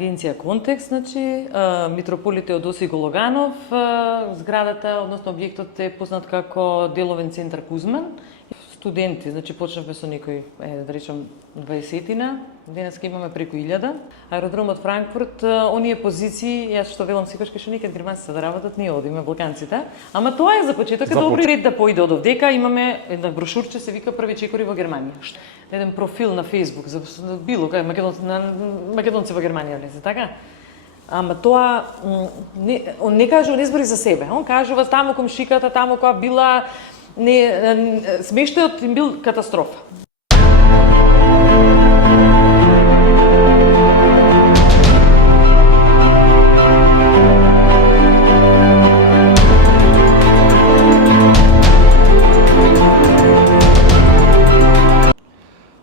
Агенција Контекст, значи, митрополит Теодосиј Гологанов, зградата, односно објектот е познат како деловен центар Кузман. Студенти, значи почнавме со некои, да речем, 20-тина, денеска имаме преку 1000. Аеродромот Франкфурт, оние позиции, јас што велам секогаш кај што некад германците да работат, ние одиме балканците. Ама тоа е за почеток, добри ред да поиде од овдека, имаме една брошурче се вика Први чекори во Германија. Еден профил на Facebook за било кај македонци во Германија, лезе, така? Ама тоа он не кажува избори за себе. Он кажува таму комшиката, таму која била смештајот им бил катастрофа.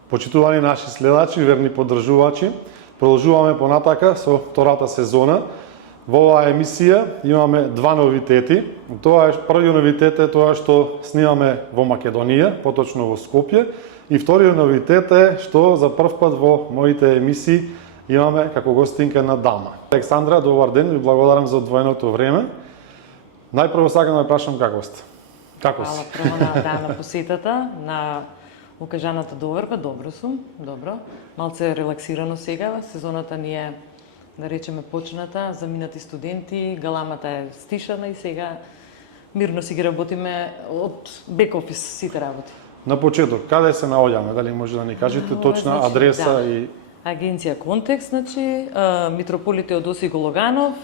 Почитувани наши следачи, верни поддржувачи, продолжуваме понатака со втората сезона. Во оваа емисија имаме два новитети. Првиот новитет е тоа што снимаме во Македонија, поточно во Скопје, и вториот новитет е што за прв пат во моите емисии имаме како гостинка на дама. Александра, добар ден, ви благодарам за одвоеното време. Најпрво сакам да прашам како сте? Како си? Хвала прво на посетата, на укажаната доверба, добро сум, добро. Малце релаксирано сега, сезоната ни е, да речеме, почната, заминати студенти, галамата е стишана и сега мирно си ги работиме од бек офис сите работи. На почеток, каде се наоѓаме? Дали може да ни кажете точна адреса и... Агенција Контекст, значи, митрополит Теодосиј Гологанов,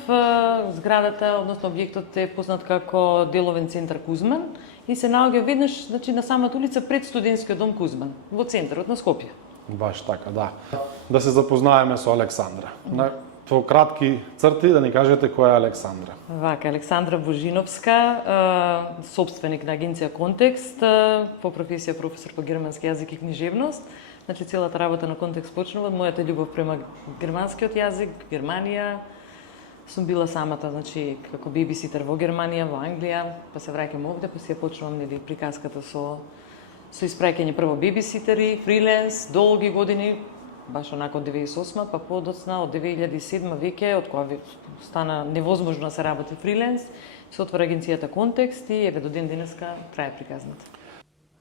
зградата, односно објектот е познат како деловен центар Кузман и се наоѓа веднаш, значи, на самата улица пред студентскиот дом Кузман, во центарот на Скопје. Баш така, да. Да се запознаеме со Александра. По кратки црти да ни кажете која е Александра. Вака, Александра Божиновска, собственик на Агенција Контекст, по професија професор по германски јазик и книжевност. Значи, целата работа на Контекст почнува од мојата љубов према германскиот јазик, Германија. Сум била самата, значи, како бебиситер во Германија, во Англија, па се враќам овде, па си ја почнувам, нели, приказката со испраќање прво бебиситери, фриленс, долги години, баш онако од 98, па подоцна од 2007 веќе, од која стана невозможно да се работи фриленс, се отвора агенцијата Контекст и еве до ден денеска трае приказната.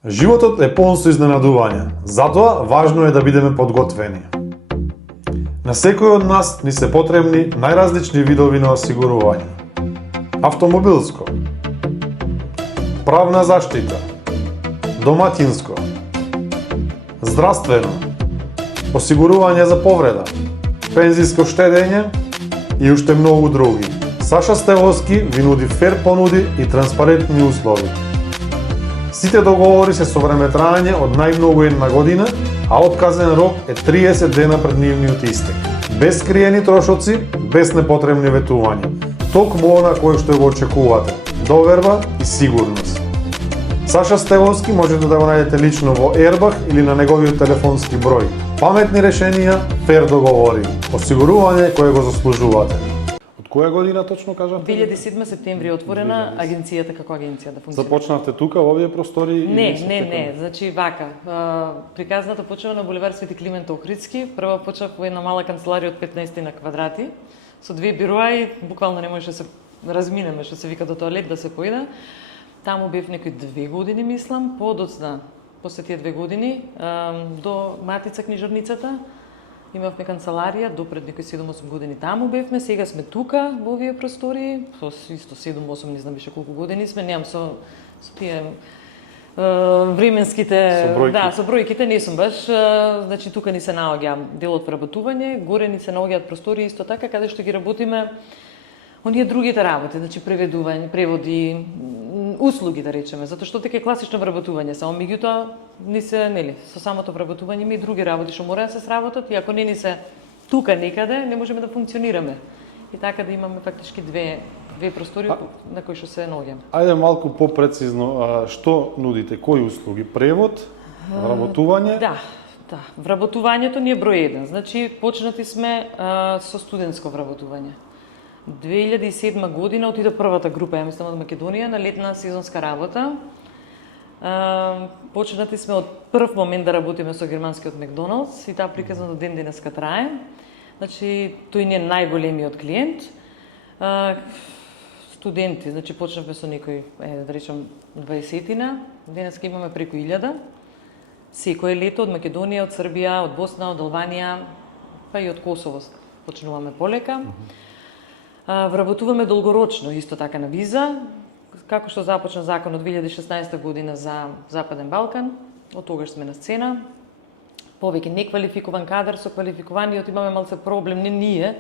Животот е полн со изненадувања, затоа важно е да бидеме подготвени. На секој од нас ни се потребни најразлични видови на осигурување. Автомобилско, правна заштита, доматинско, здравствено, осигурување за повреда, пензиско штедење и уште многу други. Саша Стевовски ви нуди фер понуди и транспарентни услови. Сите договори се со времетраење од најмногу 1 година, а отказен рок е 30 дена пред нивниот истек. Без скриени трошоци, без непотребни ветувања. Токму она кое што го очекувате. Доверба и сигурност. Саша Стевовски можете да го најдете лично во Ербах или на неговиот телефонски број. Паметни решенија, фер договори. Осигурување кое го заслужувате. Од која година точно кажавте? 2007 септември е отворена агенцијата како агенција да функционира. Започнавте тука во овие простори? Не, значи вака. Приказната почнува на булевар Свети Климент Охридски. Прво почнав во една мала канцеларија од 15 на квадрати со 2 бироа и буквално не можеше да се разминеме, што се вика до тоалет да се поиде. Таму бев некои 2 години, мислам, подоцна, после тие 2 години, до Матица книжарницата. Имавме канцеларија, допред некои 7-8 години таму бевме, сега сме тука во овие простори, со исто 7-8, не знам беше колку години сме, немам со тие временските, со бројките не сум баш, значи тука ни се наоѓа делот вработување, горе ни се наоѓаат простори исто така, каде што ги работиме оние другите работи, значи преведување, преводи, услуги да речеме, затоа што дека е класично вработување, само меѓутоа ни се, нели, со самото вработување има и други работи што мора да се сработат и ако не ни се тука некаде, не можеме да функционираме. И така да имаме фактички две простори на кои што се наоѓаме. Ајде малку попрецизно, што нудите, кои услуги? Превод, вработување? Да. Вработувањето ни е број 1. Значи почнати сме со студентско вработување. 2007 година отиде првата група, ја мислам, од Македонија на летна сезонска работа. Почнати сме од прв момент да работиме со германскиот Макдоналдс и таа приказна до ден денеска трае. Значи, тој не е најголемиот клиент. Студенти, значи почнавме со некои, да речем, 20-тина, денеска имаме преку 1000. Секое лето од Македонија, од Србија, од Босна, од Албанија, па и од Косово почнуваме полека. Вработуваме долгорочно, исто така на виза, како што започна закон од 2016 година за Западен Балкан, од тогаш сме на сцена. Повеќе неквалификуван кадар со квалификуваниот имаме малце проблем, не ние.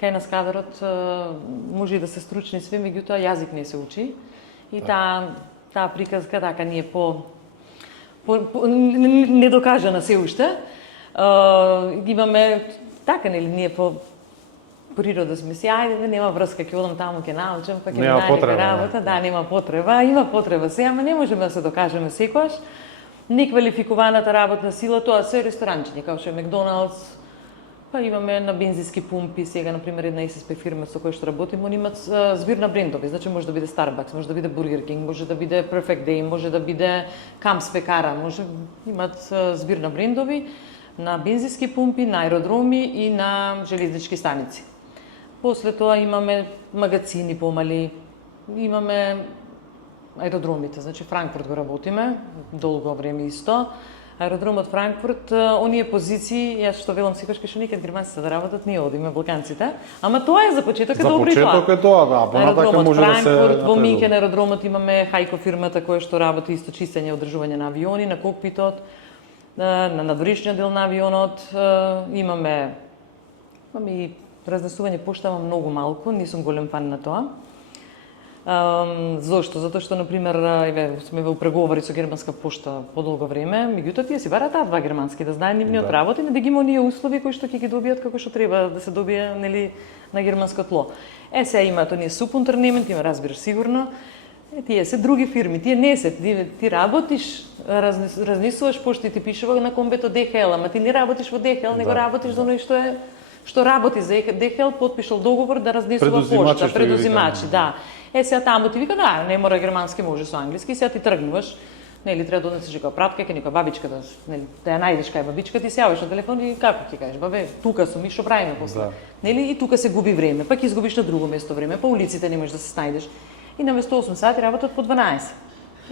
Кај нас кадарот може и да се стручни све, меѓутоа јазик не се учи. И таа приказка така ние недокажана се уште. Имаме така, нели, ние по природа сме си, ајде, нема врска, ќе одам таму, ќе научам, па ќе најдем работа, да, нема потреба, има потреба се, ама не можеме да се докажеме секогаш. Неквалификуваната работна сила, тоа се ресторанчиња, како што е Макдоналдс, па имаме на бензински пумпи, сега, например, една ССП фирма со која што работиме, они имат збир на брендови, значи може да биде Starbucks, може да биде Burger King, може да биде Perfect Day, може да биде Камс пекара, може имат збир на брендови, на бензински пумпи, на аеродроми и на железнички станици. После тоа имаме магазини помали, имаме аеродромите, значи Франкфурт го работиме, долго време исто. Аеродромот Франкфурт, оние позиции, јас што велам секогаш што никад германците да работат, ние одиме балканците, ама тоа е за почеток е добро и тоа. За почеток е тоа, да, понатака може да се Франкфурт, во Минхен аеродромот имаме Хајко фирмата која што работи исто чистење и одржување на авиони, на кокпитот, на надворешниот дел на авионот, имаме и разнесување пошта, ама многу малку, не сум голем фан на тоа. Зошто? Затоа што, например, сме во преговори со германска пошта подолго време, меѓутоа тие си бараат два германски, да знаат нивниот работ и да ги има оние услови кои што ќе ги добијат како што треба да се добие, нели, на германско тло. Сега имаат оние субунтернемент, има, разбираш сигурно, тие се други фирми, тие не се, ти работиш, разнесуваш пошта и ти пишува на комбето DHL, ама ти не работиш во DHL, него работиш за оној што работи за DHL, подпишал договор да разнесува пошта, предузимачи, да. Сега таму ти вика, да, не мора германски, може со англиски, сега ти тргнуваш, нели, треба да однесеш некоја пратка, некоја бабичка да ја најдеш кај бабичка, ти се јавиш на телефон и како ќе кажеш, бабе, тука сум и што правиме после. Нели, и тука се губи време, па ќе изгубиш на друго место време, па улиците не можеш да се снајдеш. И наместо 8 сати работат по 12.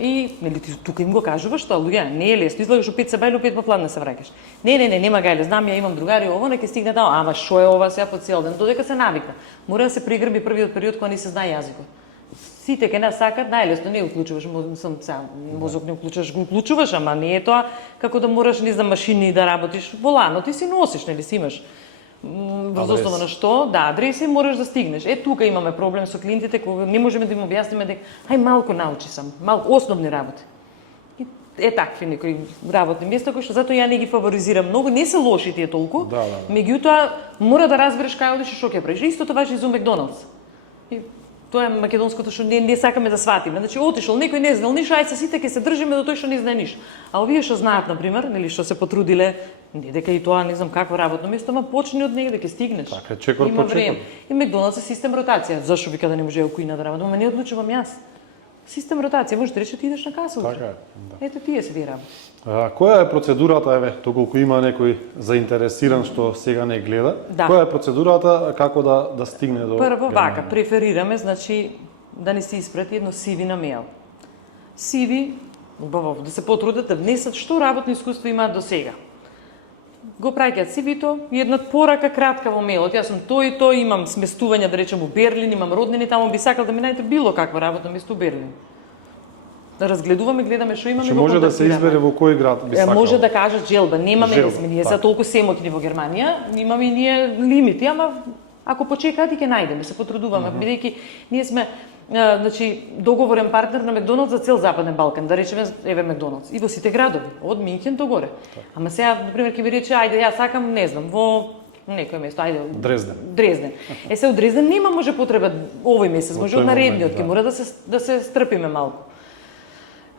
И, нели, ти тука им го кажуваш тоа, луѓе, не е лесно, излагаш у 5 се бајле, у 5 попладне се враќаш. Не, нема гајле, знам, ја имам другари, ово не ќе стигне таму, ама што е ова сега по цел ден, додека се навика. Мора да се пригрби првиот период кога не се знае јазикот. Сите ке нас сакат, најлесно не уклучуваш, мозок не уклучуваш, го уклучуваш, ама не е тоа како да мораш низ машини да работиш волано, ти си носиш, нели си имаш врз основа на што, да, адреси мораш да стигнеш. Тука имаме проблем со клиентите, кога не можеме да им објасниме дека ај малку научи сам, малку основни работи. И такви некои работни места кои што затоа ја не ги фаворизирам многу, не се лоши тие толку. Меѓутоа мора да разбереш кај одиш и што ќе правиш. Истото важи и за Макдоналдс. Тоа е македонското што не сакаме да сватиме. Значи отишол некој не знал ништо, ајде сите ќе се држиме до тој што не знае ништо. А овие што знаат, на пример, нели што се потрудиле, не дека и тоа не знам какво работно место, ама почни од негде ќе стигнеш. Така, чекор по чекор. И Макдоналдс е систем ротација. Зашо вика да не може кој да работи? Ама не одлучувам јас. Систем ротација, можеш да речеш ти идеш на каса утре. Така е. Ето тие се тие работи. Која е процедурата, доколку има некој заинтересиран што сега не гледа, која е процедурата како да стигне до Прво вака, преферираме, значи, да ни се испрати едно CV на мејл. CV, да се потрудат да внесат што работно искуство имаат до сега. Го праќаат CV-то и една порака кратка во мејлот. Јас сум тој и тој, имам сместување, да речем, у Берлин, имам роднини таму, би сакал да ми најдете било какво работно место у Берлин. Да разгледуваме, гледаме што имаме. Што може да се избере во кој град би сакал? Може да кажат желба, немаме ние за толку семокни во Германија, имаме и ние лимити, ама ако почекаат и ќе најдеме, се потрудуваме, бидејќи ние сме значи договорен партнер на Макдоналдс за цел Западен Балкан, да речеме еве Макдоналдс и во сите градови, од Минхен до горе. Ама сега, например, ќе ми рече ајде јас сакам, не знам, во некој место, ајде Дрезден. Сега од Дрезден нема може потреба овој месец, може од наредниот, ќе мора да се стрпиме малку.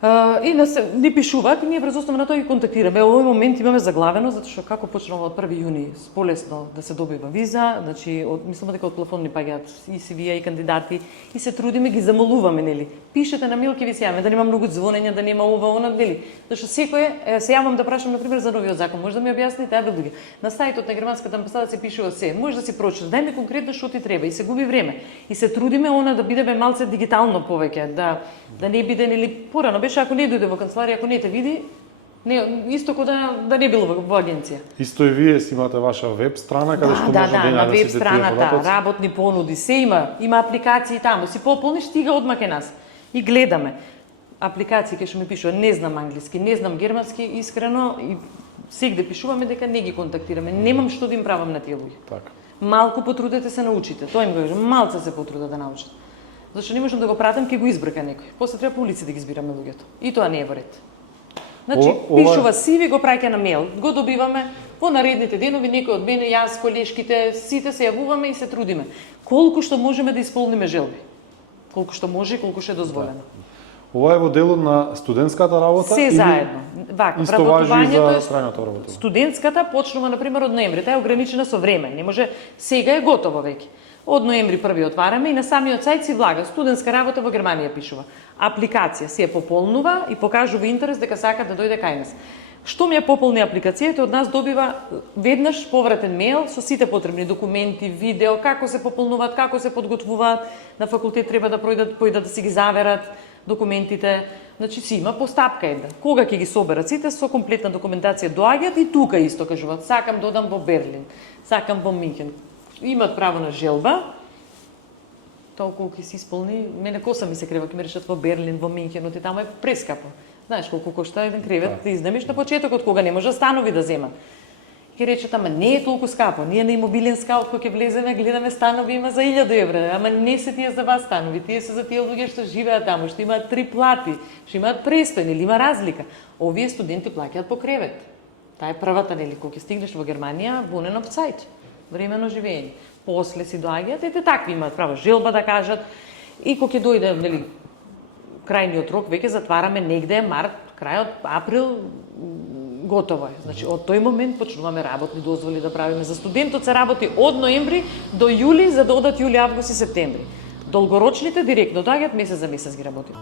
И ни пишуваат, и ние врз основа на тоа ги контактираме. Овој момент имаме заглавено, затоа што како почнува од 1 јуни полесно да се добива виза, значи мислам дека од плафон ни паѓаат и CV-а и кандидати, и се трудиме, ги замолуваме, нели. Пишете на мејл, ќе ви се јавиме, да нема многу звонења, да нема ова, она, нели. Зашто секој се јавам да прашам на пример за новиот закон, може да ми објасните, абе луѓе. На сајтот на германската амбасада се пишува се, може да си прочиташ, дај ми конкретно што ти треба и се губи време. И се трудиме она да бидеме малце дигитално повеќе, да не биде нели порано беше ако не дојде во канцеларија, ако не те види, не исто како да не било во агенција. Исто и вие си имате ваша веб страна каде што може да на веб најдете страната, работни понуди, се има апликации таму, си пополниш, стига одма ке нас. И гледаме. Апликации кај што ми пишува, не знам англиски, не знам германски, искрено и сегде пишуваме дека не ги контактираме. Немам што да им правам на тие луѓе. Така. Малку потрудете се научите. Тоа им кажам, малце се потрудат да научат. Зашто не можам да го пратам, ќе го избрка некој. После треба по улици да ги избираме луѓето. И тоа не е во ред. Значи, пишува CV, го праќа на мејл, го добиваме во наредните денови, некој од мене, јас, колешките, сите се јавуваме и се трудиме. Колку што можеме да исполниме желби. Колку што може и колку што е дозволено. Ова е во делот на студентската работа? Се заедно. Вака, исто важи и за вработувањето трајната работа? Студентската почнува, например, од ноември. Таа е ограничена со време. Не може, сега е готово веќе. Од ноември први отвараме и на самиот сајт си влага студентска работа во Германија пишува. Апликација се ја пополнува и покажува интерес дека сака да дојде кај нас. Штом ја пополни апликацијата, од нас добива веднаш повратен мејл со сите потребни документи, видео, како се пополнуваат, како се подготвуваат. На факултет треба да појдат да си ги заверат документите. Значи си има постапка една. Кога ќе ги соберат сите со комплетна документација доаѓаат и тука исто кажуваат сакам да одам во Берлин, сакам во Минхен. Имат право на желба. Толку ќе се исполни, мене коса ми се крева, ќе ме решат во Берлин, во Минхен, оти таму е прескапо. Знаеш колку кошта еден кревет да изнемеш на почетокот кога не може станови да зема. Ќе речат, ама не е толку скапо. Ние на имобилен скаут кога ќе влеземе, гледаме станови има за 1000 евра, ама не се тие за вас станови, тие се за тие луѓе што живеат таму, што имаат 3 плати, што имаат престојни, или има разлика. Овие студенти плаќаат по кревет. Таа е првата, нели, кога ќе стигнеш во Германија, бунен опсајд, времено живење. После си доаѓаат, ете такви имаат право желба да кажат. И кога ќе дојде, нели, крајниот рок, веќе затвараме негде март, крајот април, готово е. Значи, од тој момент почнуваме работни дозволи да правиме. За студентот се работи од ноември до јули, за да одат јули, август и септември. Долгорочните директно доаѓаат, месец за месец ги работиме.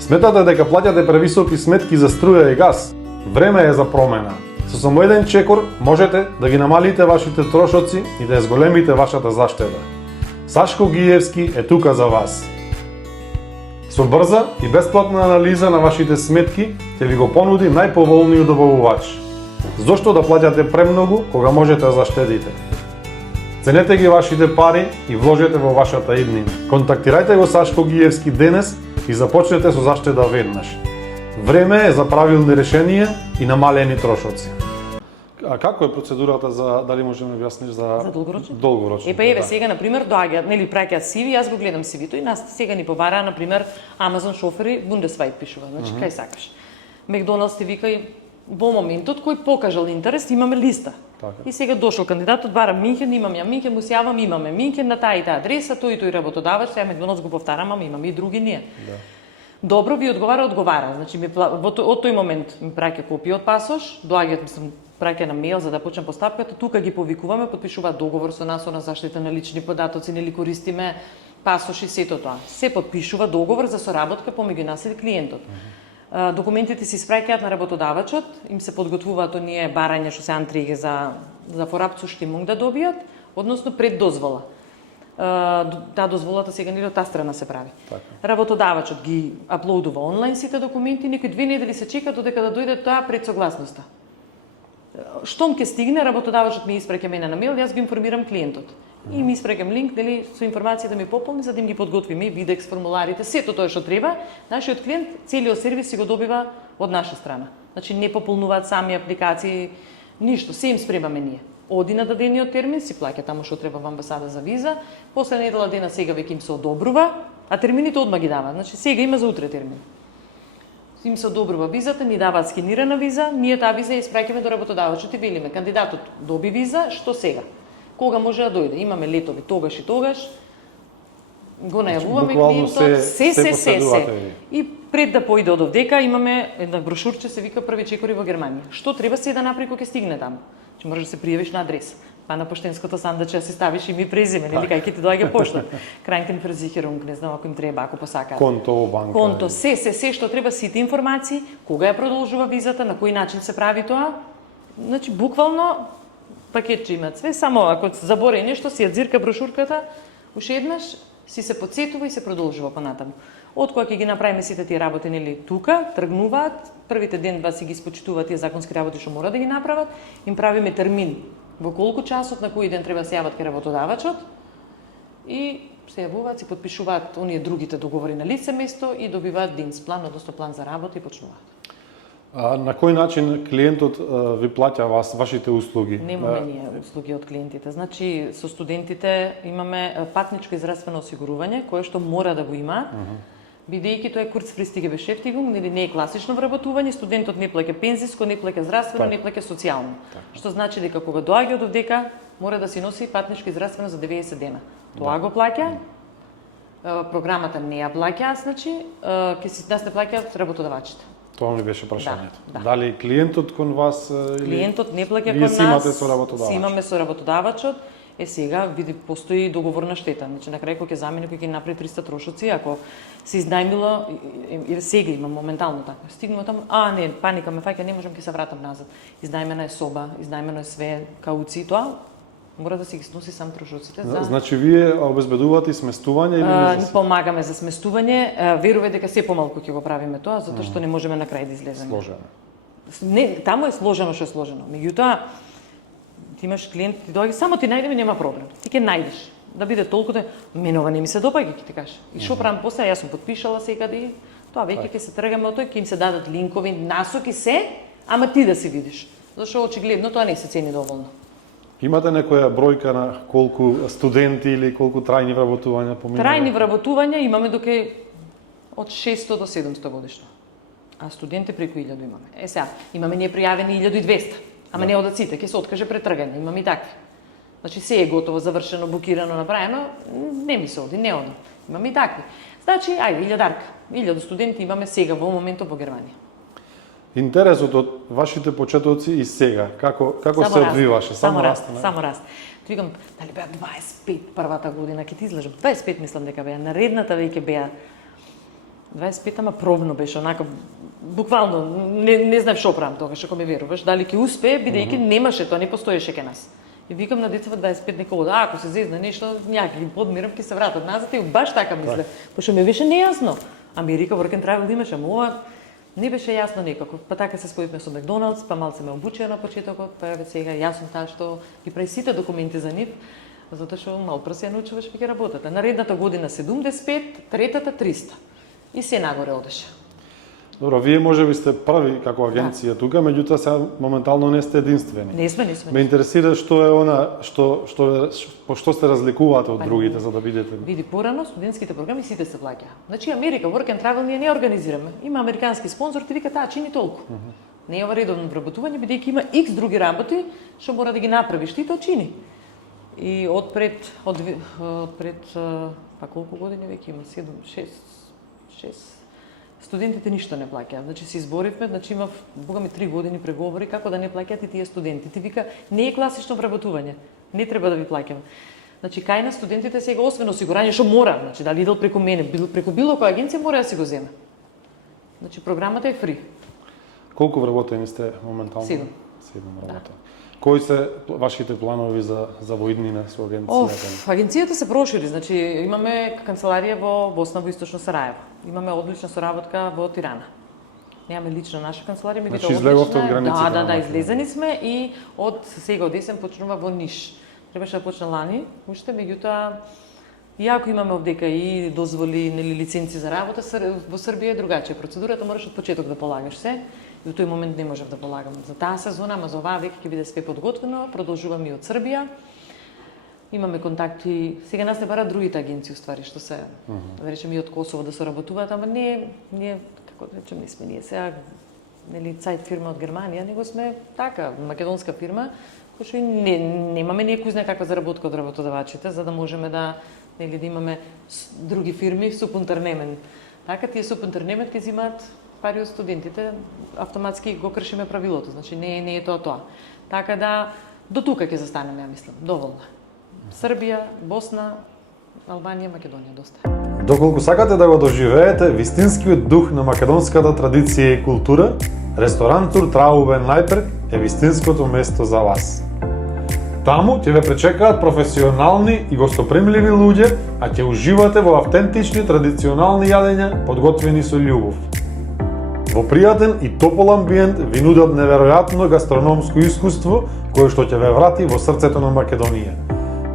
Сметате дека плаќате превисоки сметки за струја и газ? Време е за промена. Со само еден чекор можете да ги намалите вашите трошоци и да ја зголемите вашата заштеда. Сашко Гиевски е тука за вас. Со брза и бесплатна анализа на вашите сметки ќе ви го понуди најповолниот добавувач. Зошто да плаќате премногу кога можете да заштедите? Ценете ги вашите пари и вложете во вашата иднина. Контактирајте го Сашко Гиевски денес и започнете со заштеда веднаш. Време е за правилни решенија и намалени трошоци. А како е процедурата за, дали можеш да ми објасниш за долгорочни? Долгорочни. Епа еве сега на пример доаѓаат, нели праќаат CV, јас го гледам CV-то и нас сега ни побараа на пример Amazon шофери Bundesweit пишува, значи кај сакаш. McDonald's ти вика и во моментот кој покажал интерес имаме листа. Така. И сега дошол кандидатот, бара Минхен, имам ја Минхен, му се јавам, имаме Минхен на таа и таа адреса, тој и тој работодавач, сега McDonald's го повтарам, ама имаме и други ние. Да. Добро ви одговара. Значи од тој момент ми праќа копија од пасош, доаѓаат мислам праќа на мејл за да почнем постапката, тука ги повикуваме, потпишуваат договор со нас, на заштита на лични податоци, нели користиме пасош и сето тоа. Се потпишува договор за соработка помеѓу нас и клиентот. Документите се испраќаат на работодавачот, им се подготвуваат оние барања што се антриге за Vorabzustimmung да добијат, односно пред дозвола. Таа дозволата сега нели од таа страна се прави. Така. Работодавачот ги аплоудува онлайн сите документи, некои 2 недели се чека додека да дојде тоа пред согласноста. Штом ќе стигне, работодавачот ми испраќа мене на мејл, јас го информирам клиентот. И ми испраќам линк, нели, со информација да ми пополни, за да им ги подготвиме и видекс, формуларите, сето тоа што треба. Нашиот клиент целиот сервис си го добива од наша страна. Значи не пополнуваат сами апликации, ништо, се им спремаме ние. Оди на дадениот термин, си плаќа таму што треба во амбасада за виза, после недела дена сега веќе им се одобрува, а термините одма ги дава. Значи сега има за утре термин. Им се одобрува визата, ни даваат скенирана виза, ние таа виза ја испраќаме до работодавачот и велиме кандидатот доби виза, што сега? Кога може да дојде? Имаме летови тогаш и тогаш. го најавуваме буквално клиентот, се последувате. И пред да поиде од овдека имаме една брошурче се вика први чекори во Германија. Што треба се да направи кога ќе стигне таму? Че можеш да се пријавиш на адрес. Па на поштенското сандаче си ставиш име и презиме, нели кај ќе ти доаѓа пошта. Кранкенферзихерунг, не знам ако им треба, ако посакаат. Конто, банка. Конто, се што треба, сите информации, кога ја продолжува визата, на кој начин се прави тоа. Значи буквално пакетче имаат све, само ако заборави нешто, си ја дзирка брошурката, уште еднаш си се подсетува и се продолжува понатаму. Од кога ќе ги направиме сите тие работи, нели тука, тргнуваат, првите ден-два си ги испочитуваат тие законски работи што мора да ги направат, им правиме термин во колку часот, на кој ден треба да се јават кај работодавачот и се јавуваат, си подпишуваат оние другите договори на лице место и добиваат денсплан, односно план за работа и почнуваат. А на кој начин клиентот ви плаќа вашите услуги? Немаме ние услуги од клиентите. Значи, со студентите имаме патничко и здравствено осигурување, кое што мора да го имаат, бидејќи тоа е kurzfristige Beschäftigung, нели не е класично вработување, студентот не плаќа пензиско, не плаќа здравствено, не плаќа социјално. Што значи дека кога доаѓа од овдека, мора да си носи патничко и здравствено за 90 дена. Тоа го плаќа, програмата не ја плаќа, значи, ќе си нас не плаќаат работодавачите. Тоа ми беше прашањето. Да. Дали клиентот кон вас или клиентот не плаќа кон вие нас? си имате со работодавач? Си имаме со работодавачот. Сега види постои договорна штета. Значи на крај кога ќе замени, кога ќе направи 300 трошоци, ако се изнајмила и сега има моментално така. Стигнува таму, не, паника ме фаќа, не можам ќе се вратам назад. Изнајмена е соба, изнајмено е све, кауци, тоа мора да си ги сноси сам трошоците. Значи вие обезбедувате сместување или не? Помагаме за сместување. Веруваме дека се помалку ќе го правиме тоа, затоа што не можеме на крај да излеземе. Сложено. Не, таму е сложено што е сложено. Меѓутоа, ти имаш клиент, ти доаѓа, само ти најдеме, нема проблем. Ти ќе најдеш. Да биде толку да мене ова не ми се допаѓа, ќе ти кажа. И што правам после? Јас сум подпишала секаде и тоа веќе ќе се тргаме од тој, ќе им се дадат линкови, насоки се, ама ти да си видиш. Зашто очигледно тоа не се цени доволно. Имате некоја бројка на колку студенти или колку трајни вработувања поминува? Трајни вработувања имаме доке од 600 до 700 годишно. А студенти преку 1000 имаме. Сега, имаме непријавени 1200. Ама не одат сите, ќе се откаже пред тргање, имам и такви. Значи се е готово, завршено, букирано, направено, не ми се оди, не одам. Имам и такви. Значи, ајде, 1000 студенти имаме сега во моментот во Германија. Интересот од вашите почетоци и сега, како се одвиваше? Само расте. Ти викам, дали беа 25 првата година, ќе ти излажам. 25 мислам дека беа, наредната веќе беа 25, ама пробно беше, онака, буквално, не знаев што правам тогаш, ако ме веруваш, дали ќе успее, бидејќи немаше тоа, не постоеше кај нас. И викам на децата 25 нека ода, ако се зезна нешто, ќе ги подмирам, ќе се вратат назад и баш така мислев. Пошто ми беше нејасно. Америка work and travel имаше, ама ова не беше јасно некако. Па така се споивме со Макдоналдс, па малце ме обучија на почетокот, па еве сега јас сум таа што ги прави сите документи за нив, затоа што малпро се научуваш ќе работата. Наредната година 75, третата 300. И се нагоре одеше. Добро, вие можеби сте први како агенција тука, меѓутоа сега моментално не сте единствени. Не сме. Ме интересира што е она по што се разликувате од другите за да бидете. Види, порано студентските програми сите се плаќа. Значи Америка Work and Travel ние не организираме. Има американски спонзор, ти вика таа чини толку. Не е ова редовно вработување, бидејќи има X други работи што мора да ги направиш, ти тоа чини. И од пред па колку години веќе има 7, 6 студентите ништо не плаќаат. Значи се изборивме, значи имав богами 3 години преговори како да не плаќаат и тие студенти. Ти вика не е класично вработување. Не треба да ви плаќаме. Значи кај на студентите сега освен осигурање што мора, значи дали идел преку мене, преку било која агенција мора да си го земе. Значи програмата е фри. Колку вработени сте моментално? 7 вработени. Кои се вашите планови за воиднина со агенцијата? Агенцијата се прошири, значи имаме канцеларија во Босна, во Источно Сараево. Имаме одлична соработка во Тирана. Немаме лично наша канцеларија, меѓутоа значи излеговте од границата. Да, излезени сме и од сега од есен почнува во Ниш. Требаше да почне лани, уште меѓутоа иако имаме овдека и дозволи, нели лиценци за работа, во Србија е другачија процедурата, мораш од почеток да полагаш се. И во тој момент не можев да полагам за таа сезона, ама за оваа веќе ќе биде све подготвено, продолжуваме и од Србија. Имаме контакти, сега нас не бараат другите агенции уствари што се, да речеме и од Косово да соработуваат, ама ние како да речем, не сме ние сега, нели цајт фирма од Германија, него сме така, македонска фирма, кој што и немаме некој знае каква заработка од работодавачите, за да можеме да нели да имаме други фирми супунтернемен. Така тие супунтернемен ќе земаат пари од студентите, автоматски го кршиме правилото, значи не е тоа. Така да до тука ќе застанеме, ја мислам, доволно. Србија, Босна, Албанија, Македонија доста. Доколку сакате да го доживеете вистинскиот дух на македонската традиција и култура, ресторант Тур Траубен Најперк е вистинското место за вас. Таму ќе ве пречекаат професионални и гостопримливи луѓе, а ќе уживате во автентични традиционални јадења подготвени со љубов. Во пријатен и топол амбиент ви нудат неверојатно гастрономско искуство кое што ќе ве врати во срцето на Македонија.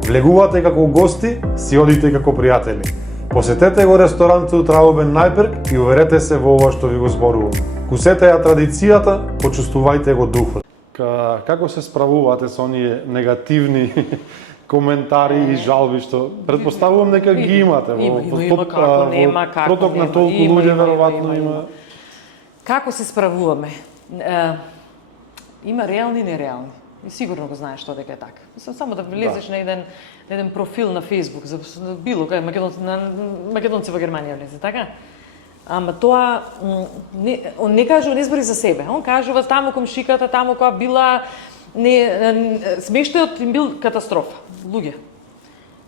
Влегувате како гости, си одите како пријатели. Посетете го ресторантот Траубен Најперк и уверете се во ова што ви го зборувам. Кусете ја традицијата, почувствувајте го духот. Како се справувате со оние негативни коментари и жалби што претпоставувам дека ги имате Има како проток на толку луѓе веројатно има. Како се справуваме? Има реални и нереални. И сигурно го знаеш што дека е така. Мислам само да влезеш на еден профил на Facebook за било кај македонци во Германија влезе, така? Ама тоа он не кажува, не збори за себе. Он кажува таму комшиката, таму која била смештајот им бил катастрофа. Луѓе.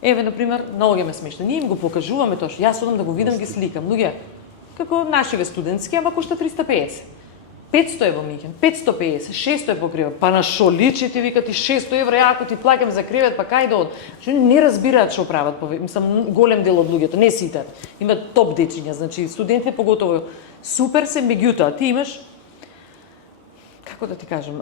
Еве на пример, многу ме смешно. Ние им го покажуваме тоа што јас одам да го видам, ги сликам. Луѓе како нашиве студентски, ама кошта 350. 500 е во Михен, 550, 600 е по кревет. Па на шо личи ти вика ти 600 евра, ако ти плаќам за кревет, па кај да од? Што не разбираат што прават, мислам голем дел од луѓето, не сите. Имаат топ дечиња, значи студентите поготово супер се, меѓутоа ти имаш како да ти кажам,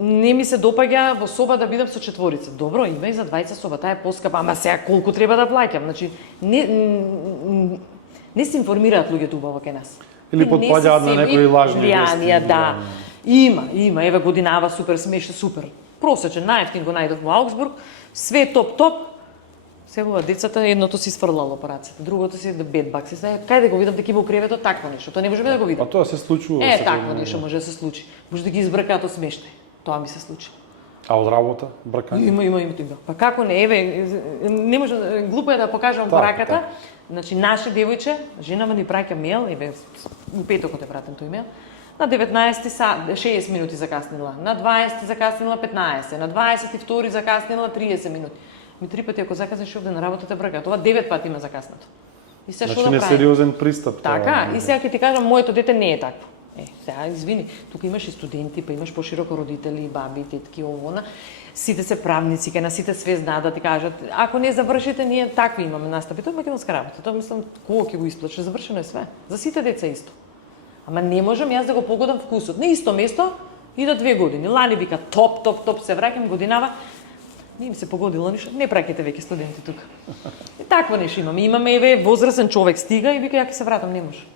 не ми се допаѓа во соба да бидам со четворица. Добро, има и за двајца соба, таа е поскапа, ама сега колку треба да плаќам? Значи не се информираат луѓето убаво кај нас. Или потпаѓаат на некои лажни вести. Да. Има. Еве годинава супер смешно, супер. Просечен, најефтин го најдов во Аугсбург, све топ. Сега децата едното си сфрлало по рацете, другото си да бедбак си знае. Кај да го видам дека во креветот такво нешто? Тоа не можеме да го видам. А тоа се случува. Такво нешто може да се случи. Може да ги избркаат од смеште. Тоа ми се случи. А од работа, бркање? Има. Па како не, еве, не може, глупо е да покажам браката. Значи, наше девојче, женава ни праќа мејл, еве, у петокот е пратен тој мејл, на 19 60 минути закаснила, на 20 закаснила 15, на 22 закаснила 30 минути. Ми 3 пати ако закаснеш овде на работата бркаат, ова 9 пати има закаснато. И се што да прави? Значи, несериозен пристап. Така, и сега ќе ти кажам, моето дете не е такво. Сега, извини, тука имаш и студенти, па имаш пошироко родители, баби, тетки, овона. Сите се правници, кај на сите све знаат да ти кажат, ако не завршите, ние такви имаме настапи. Тоа е македонска работа. Тоа мислам, кого ќе го исплаче, завршено е све. За сите деца исто. Ама не можам јас да го погодам вкусот. На исто место и до 2 години. Лани вика топ, се враќам годинава. Не им се погодило ништо. Не праќате веќе студенти тука. И такво нешто имаме. Имаме еве возрасен човек стига и вика ја ќе се вратам, не може.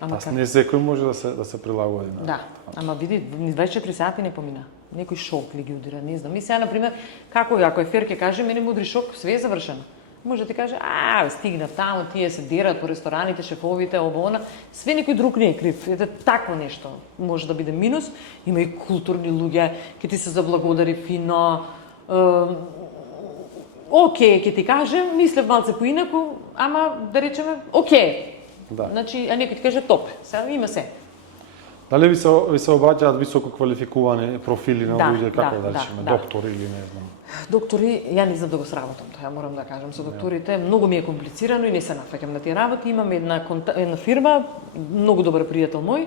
Ама не секој може да се прилагоди. Да, ама види, 24 сати не помина. Некој шок ли ги удира, не знам. И сега, например, ако е фер ќе каже, мене му удри шок, све е завршено. Може да ти каже, стигнав таму, тие се дерат по рестораните, шефовите, она, све некој друг не е крив. Ете, такво нешто може да биде минус. Има и културни луѓе, ќе ти се заблагодари фино. Океј, ќе ти каже, мислев малце поинаку, ама да речеме, океј. Да. Значи, а некој ти каже топ, сега има се. Дали ви се обраќаат високо квалификувани профили на луѓе, како да речеме, доктори или не знам? Доктори, ја не знам да го сработам тоа, морам да кажам, со докторите, многу ми е комплицирано и не се нафаќам на тие работи. Имам една фирма, многу добар пријател мој,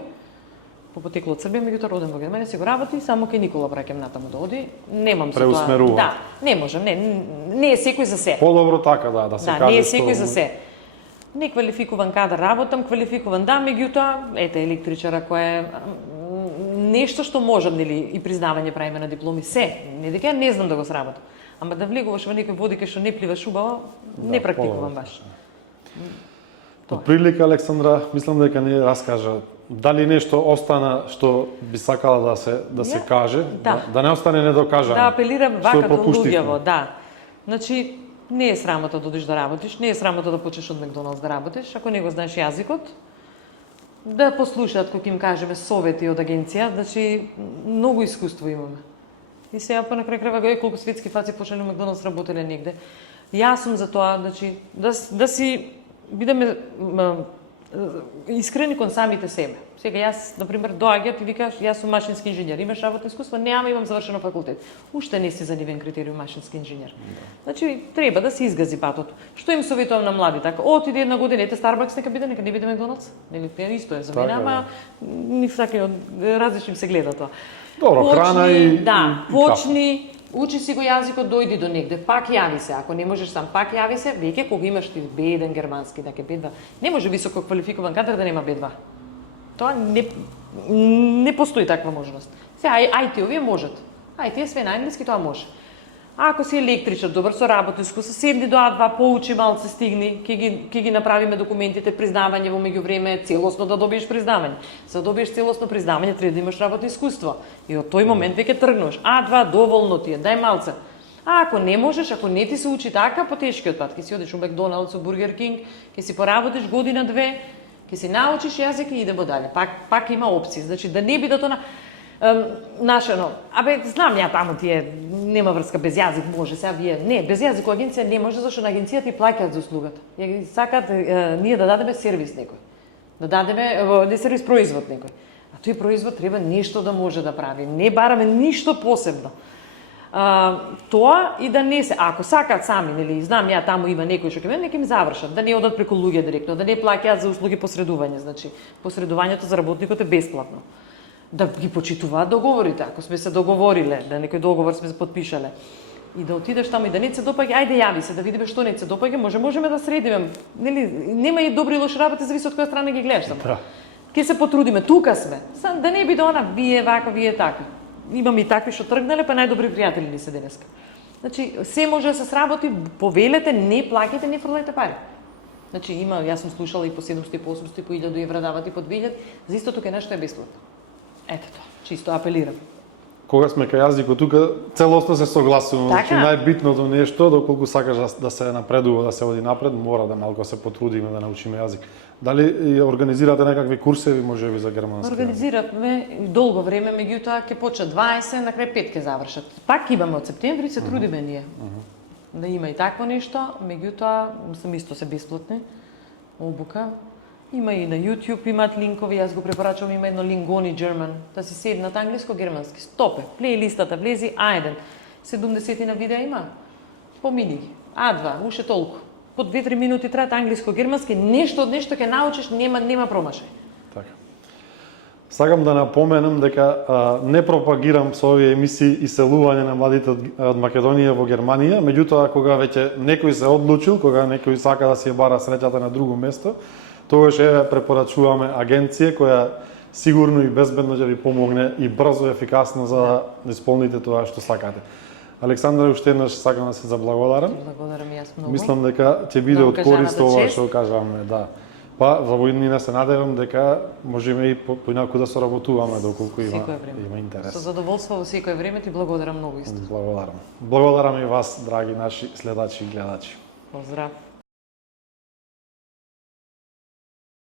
по потекло од Србија, меѓутоа роден во Германија, си го работи, само кај Никола праќам натаму да оди. Немам се тоа. Преусмерува. Да, не можам, не е секој за се. Подобро така да се каже. Да, не е секој за се. Неквалификуван кадар работам, квалификуван меѓутоа, електричара која е нешто што можам, нели, и признавање правиме на дипломи, се, не дека не знам да го сработам, ама да влегуваш во некој води кај што не пливаш убаво, не практикувам баш. Од прилика, Александра, мислам дека не раскажа дали нешто остана што би сакала да се каже, да не остане недокажано. Да апелирам вака до луѓево, да. Значи, не е срамота да одиш да работиш, не е срамота да почнеш од Макдоналдс да работиш, ако не го знаеш јазикот, да послушаат кога им кажеме совети од агенција, значи многу искуство имаме. И сега па на крај крајва колку светски фаци почнали Макдоналдс работеле негде. Јас сум за тоа, значи, да си бидеме искрени кон самите себе. Сега јас, например, доаѓат и викаш, јас сум машински инженер, имаш работно искуство? Нема, имам завршено факултет. Уште не си за нивен критериум машински инженер. Значи, треба да се изгази патот. Што им советувам на млади така? Отиде една година, ете Starbucks нека биде, нека не биде Макдоналдс. Нели, исто е за мене, ама нив така различно се гледа тоа. Добро, храна и да, почни, учи си го јазикот, дојди до негде, пак јави се, ако не можеш сам, пак јави се, веќе кога имаш ти B1 германски, дека B2, не може високо квалификуван кадар да нема B2. Тоа не постои таква можност. Сега, IT овие можат. IT е све на англиски, тоа може. А ако си електричар, добар со работно искуство, седни до А2, поучи малце, стигни, ќе ги направиме документите, признавање во меѓувреме, целосно да добиеш признавање. За да добиеш целосно признавање треба да имаш работно искуство. И од тој момент веќе тргнуваш. А2 доволно ти е, дај малце. А ако не можеш, ако не ти се учи така, потешкиот пат, ќе си одиш у Макдоналдс, у Бургер Кинг, ќе си поработиш година-две, ќе си научиш јазик и идемо дале. Пак има опции, значи да не биде тоа нашано. Абе, знам ја таму тие нема врска без јазик, може сега вие. Не, без јазик агенција не може, зашто на агенцијата и плаќаат за услугата. Ја сакаат ние да дадеме сервис некој. Да дадеме не сервис, производ некој. А тој производ треба нешто да може да прави. Не бараме ништо посебно. Тоа и да не се, ако сакаат сами, нели, знам ја таму има некој што ќе нека им завршат, да не одат преку луѓе директно, да не плаќаат за услуги посредување, значи посредувањето за работникот е бесплатно. Да ги почитуваат договорите, ако сме се договориле, да некој договор сме се подпишале. И да отидеш таму и да не се допаѓа, ајде јави се, да видиме што не се допаѓа, можеме да средиме. Нели, нема и добри и лоши работи, зависи од која страна ги гледаш само. Да. Ке се потрудиме, тука сме. Да не биде она, вие вака, вие така. Имаме и такви што тргнале, па најдобри пријатели ни се денеска. Значи, се може да се сработи, повелете, не плаќате, не фрлете пари. Значи, има, јас сум слушала и по 700, по 800, по 1000 евра дават и по 2000, за истото кај нешто е бесплатно. Ето тоа, чисто апелирам. Кога сме кај јазикот тука, целосно се согласувам. Така. Значи, најбитното нешто, доколку сакаш да се напредува, да се оди напред, мора да малку се потрудиме да научиме јазик. Дали организирате некакви курсеви, можеби за германски? Организиравме долго време, меѓутоа ќе почнат 20, на крај 5 ќе завршат. Пак имаме од септември, се трудиме ние. Да има и такво нешто, меѓутоа сам исто се бесплатни. Обука. Има и на YouTube, имаат линкови, јас го препорачувам, има едно Lingoni German, да си седнат англиско-германски, стопе, плейлистата влези, А1, 70 на видеа има, помини ги, А2, уште толку. По 2-3 минути траат англиско-германски, нешто од нешто ќе научиш, нема промашај. Така. Сакам да напоменам дека не пропагирам со овие емисии иселување на младите од Македонија во Германија, меѓутоа кога веќе некој се одлучил, кога некој сака да си ја бара среќата на друго место, тогаш препорачуваме агенција која сигурно и безбедно ќе ви помогне и брзо и ефикасно за да исполните тоа што сакате. Александра, уште еднаш сакам да се заблагодарам. Благодарам и јас многу. Мислам дека ќе биде од корист ова што кажавме, да. Па во иднина се надевам дека можеме и поинаку да соработуваме доколку има интерес. Со задоволство во секој време ти благодарам многу исто. Благодарам. Благодарам и вас, драги наши следачи и гледачи. Поздрав.